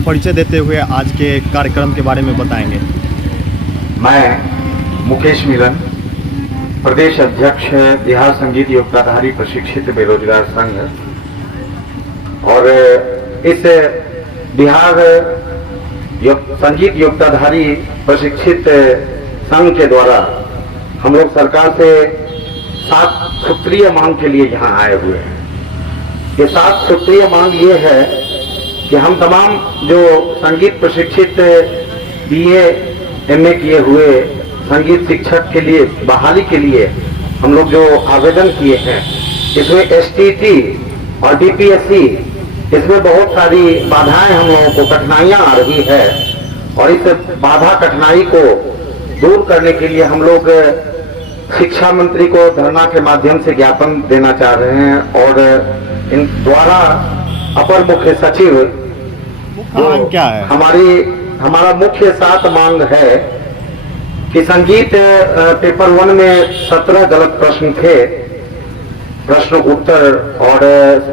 परिचय देते हुए आज के कार्यक्रम के बारे में बताएंगे। मैं मुकेश मिलन, प्रदेश अध्यक्ष बिहार संगीत योग्यताधारी प्रशिक्षित बेरोजगार संघ, और इस बिहार संगीत योग्यताधारी प्रशिक्षित संघ के द्वारा हम लोग सरकार से 7 सूत्रीय मांग के लिए यहाँ आए हुए हैं। ये 7 सूत्रीय मांग ये है कि हम तमाम जो संगीत प्रशिक्षित BA MA किए हुए संगीत शिक्षक के लिए बहाली के लिए हम लोग जो आवेदन किए हैं, इसमें STT और DPSC, इसमें बहुत सारी बाधाएं हम लोगों को कठिनाइयां आ रही है, और इस बाधा कठिनाई को दूर करने के लिए हम लोग शिक्षा मंत्री को धरना के माध्यम से ज्ञापन देना चाह रहे हैं। और इन द्वारा अपर मुख्य सचिव क्या है हमारा मुख्य 7 मांग है कि संगीत पेपर 1 में 17 गलत प्रश्न थे, प्रश्न उत्तर, और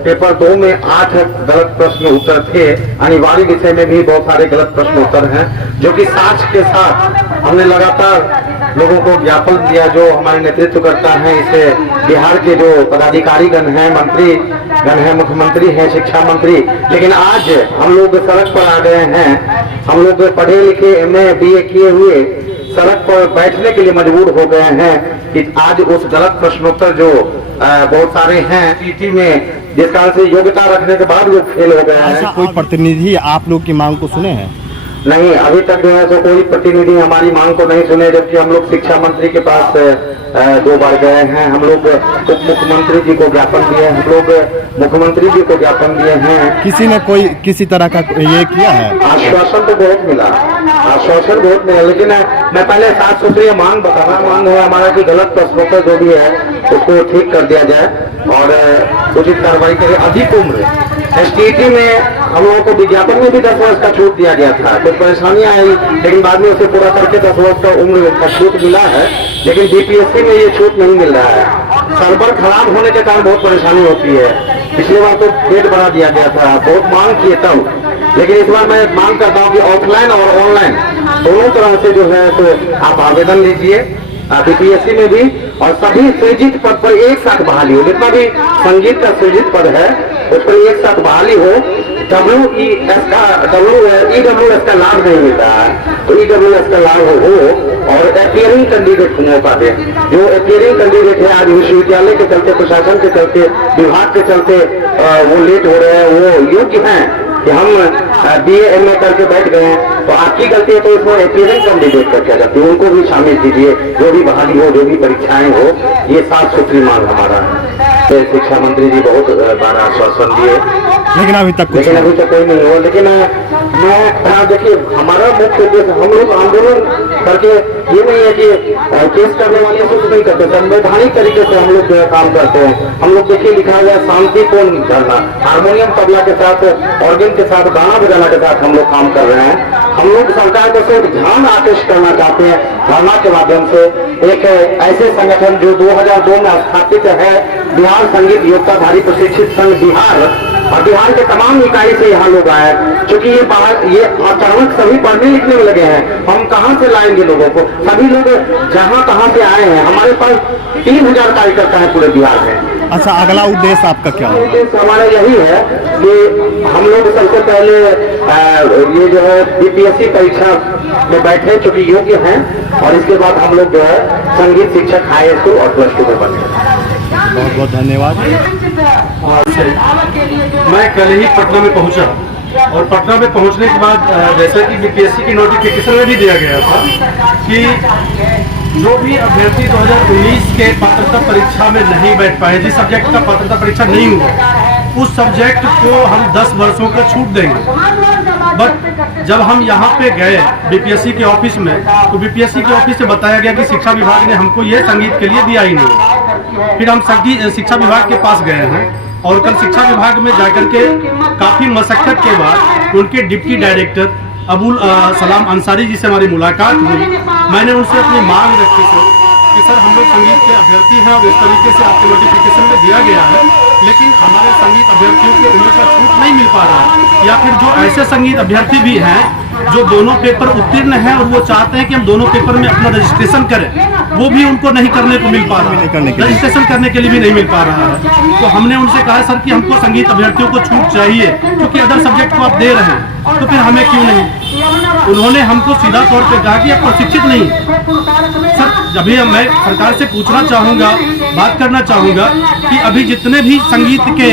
पेपर 2 में 8 गलत प्रश्न उत्तर थे। अनिवार्य विषय में भी बहुत सारे गलत प्रश्न उत्तर हैं, जो कि साक्ष्य के साथ हमने लगातार लोगों को ज्ञापन दिया। जो हमारे नेतृत्व करता है इसे बिहार के जो पदाधिकारी गण हैं, मंत्री गण हैं, मुख्यमंत्री हैं, शिक्षा मंत्री, लेकिन आज हम लोग सड़क पर आ गए हैं। हम लोग पढ़े लिखे MA BA किए हुए सड़क पर बैठने के लिए मजबूर हो गए हैं कि आज उस गलत प्रश्नोत्तर जो बहुत सारे हैं TT में, जिस कारण से योग्यता रखने के बाद लोग फेल हो गए हैं। कोई प्रतिनिधि आप लोग की मांग को सुने हैं? नहीं, अभी तक जो है तो कोई प्रतिनिधि हमारी मांग को नहीं सुने, जबकि हम लोग शिक्षा मंत्री के पास 2 बार गए हैं। हम लोग उप मुख्यमंत्री जी को ज्ञापन दिए, हम लोग मुख्यमंत्री जी को ज्ञापन दिए हैं। किसी ने कोई किसी तरह का ये किया है? आश्वासन तो बहुत मिला, आश्वासन बहुत मिला, लेकिन मैं पहले 7 सूत्रीय मांग बताना मांग है हमारा कि गलत प्रश्नोत्तर जो भी है उसको ठीक कर दिया जाए और उचित कार्रवाई करें। अधिक उम्र STT में हम लोगों को विज्ञापन में भी 10 वर्ष का छूट दिया गया था, कुछ परेशानियां आई, लेकिन बाद में उसे पूरा करके 10 वर्ष का उम्र का छूट मिला है। लेकिन DPSC में ये छूट नहीं मिल रहा है। सर्वर खराब होने के कारण बहुत परेशानी होती है। पिछली बार तो डेट बढ़ा दिया गया था, बहुत मांग किए तब, लेकिन इस बार मैं मांग करता हूँ कि ऑफलाइन और ऑनलाइन दोनों तरह से जो है तो आप आवेदन लीजिए DPSC में भी, और सभी सृजित पद पर एक साथ बहाली हो। जितना भी संगीत का सृजित पद है उस पर एक साथ बहाली हो। EWS का लाभ नहीं मिल रहा है, तो EWS का लाभ हो और अपियरिंग कैंडिडेट को मौका दे। जो अपियरिंग कैंडिडेट है आज विश्वविद्यालय के चलते, प्रशासन के चलते, विभाग के चलते वो लेट हो रहे हैं, वो योग्य हैं कि हम BA MA करके बैठ गए हैं, तो आपकी गलती है, तो इसमें अपियरिंग कैंडिडेट कर क्या जाती है, उनको भी शामिल कीजिए। जो भी बहाली हो, जो भी परीक्षाएं हो, ये 7 सूत्री मांग हमारा है। शिक्षा मंत्री जी बहुत बार आश्वासन दिए, लेकिन अभी तक कोई नहीं हुआ। लेकिन मैं देखिए, हमारा मुख्य उद्देश्य, हम लोग आंदोलन करके ये नहीं है कि केस करने वाले कुछ नहीं करते, संवैधानिक तरीके से हम लोग काम करते हैं। हम लोग देखिए लिखा हुआ है शांतिपूर्ण धरना, हारमोनियम तबला के साथ, ऑर्गन के साथ, गाना बजाना के साथ हम लोग काम कर रहे हैं। हम लोग सरकार को सिर्फ ध्यान आकृष्ट करना चाहते हैं धरना के माध्यम से। एक ऐसे संगठन जो 2002 में स्थापित है, बिहार संगीत योग्यताधारी प्रशिक्षित संघ बिहार, और बिहार के तमाम इकाई से यहाँ लोग आए, क्योंकि ये अचानक सभी पढ़ने लिखने में लगे हैं। हम कहाँ से लाएंगे लोगों को? सभी लोग जहाँ तहाँ से आए हैं। हमारे पास 3000 कार्यकर्ता है पूरे बिहार में। अच्छा, अगला उद्देश्य आपका क्या होगा? उद्देश्य हमारा यही है कि हम लोग सबसे पहले ये जो है DPSC परीक्षा में बैठे, चूंकि योग्य हैं, और इसके बाद हम लोग जो है संगीत शिक्षक हाई स्कूल और +2 में बने। बहुत बहुत धन्यवाद। मैं कल ही पटना में पहुंचा, और पटना में पहुंचने के बाद जैसा कि BPSC की नोटिफिकेशन में भी दिया गया था कि जो भी अभ्यर्थी 2019 के पात्रता परीक्षा में नहीं बैठ पाए, जिस सब्जेक्ट का पात्रता परीक्षा नहीं हुआ, उस सब्जेक्ट को हम 10 वर्षों का छूट देंगे। बट जब हम यहाँ पे गए BPSC के ऑफिस में, तो BPSC के ऑफिस से बताया गया कि शिक्षा विभाग ने हमको ये संगीत के लिए दिया ही नहीं। फिर हम शिक्षा विभाग के पास गए हैं, और कल शिक्षा विभाग में जाकर के काफ़ी मशक्कत के बाद उनके डिप्टी डायरेक्टर अबुल सलाम अंसारी जी से हमारी मुलाकात हुई। मैंने उनसे अपनी मांग रखी कि सर हम लोग संगीत के अभ्यर्थी हैं, और इस तरीके से आपके नोटिफिकेशन में दिया गया है लेकिन हमारे संगीत अभ्यर्थियों को उम्र का छूट नहीं मिल पा रहा है, या फिर जो ऐसे संगीत अभ्यर्थी भी हैं जो दोनों पेपर उत्तीर्ण हैं और वो चाहते हैं कि हम दोनों पेपर में अपना रजिस्ट्रेशन करें, वो भी उनको नहीं करने को मिल पा रहा है, रजिस्ट्रेशन करने के लिए भी नहीं मिल पा रहा है। तो हमने उनसे कहा सर कि हमको संगीत अभ्यर्थियों को छूट चाहिए, क्योंकि अदर सब्जेक्ट को आप दे रहे हैं, तो फिर हमें क्यों नहीं। उन्होंने हमको सीधा तौर पे कहा कि आप प्रशिक्षित नहीं। सर अभी मैं सरकार से पूछना चाहूँगा, बात करना चाहूँगा कि अभी जितने भी संगीत के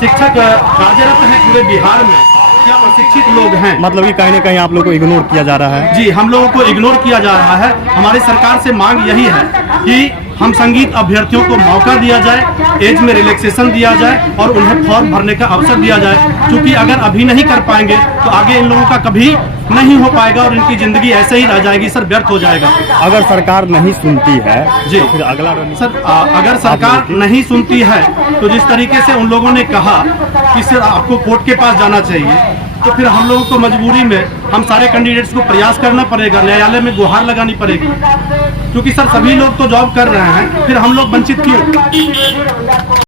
शिक्षक कार्यरत हैं पूरे बिहार में, क्या प्रशिक्षित लोग हैं? मतलब कि कहीं ना कहीं आप लोग को इग्नोर किया जा रहा है। जी, हम लोगों को इग्नोर किया जा रहा है। हमारी सरकार से मांग यही है कि हम संगीत अभ्यर्थियों को मौका दिया जाए, एज में रिलैक्सेशन दिया जाए और उन्हें फॉर्म भरने का अवसर दिया जाए, क्योंकि अगर अभी नहीं कर पाएंगे तो आगे इन लोगों का कभी नहीं हो पाएगा और इनकी जिंदगी ऐसे ही रह जाएगी सर, व्यर्थ हो जाएगा। अगर सरकार नहीं सुनती है जी, तो फिर अगला सर अगर सरकार नहीं सुनती है तो जिस तरीके से उन लोगों ने कहा कि सर आपको कोर्ट के पास जाना चाहिए, तो फिर हम लोगों को मजबूरी में हम सारे कैंडिडेट्स को प्रयास करना पड़ेगा, न्यायालय में गुहार लगानी पड़ेगी, क्योंकि सर सभी लोग तो जॉब कर रहे हैं, फिर हम लोग वंचित क्यों।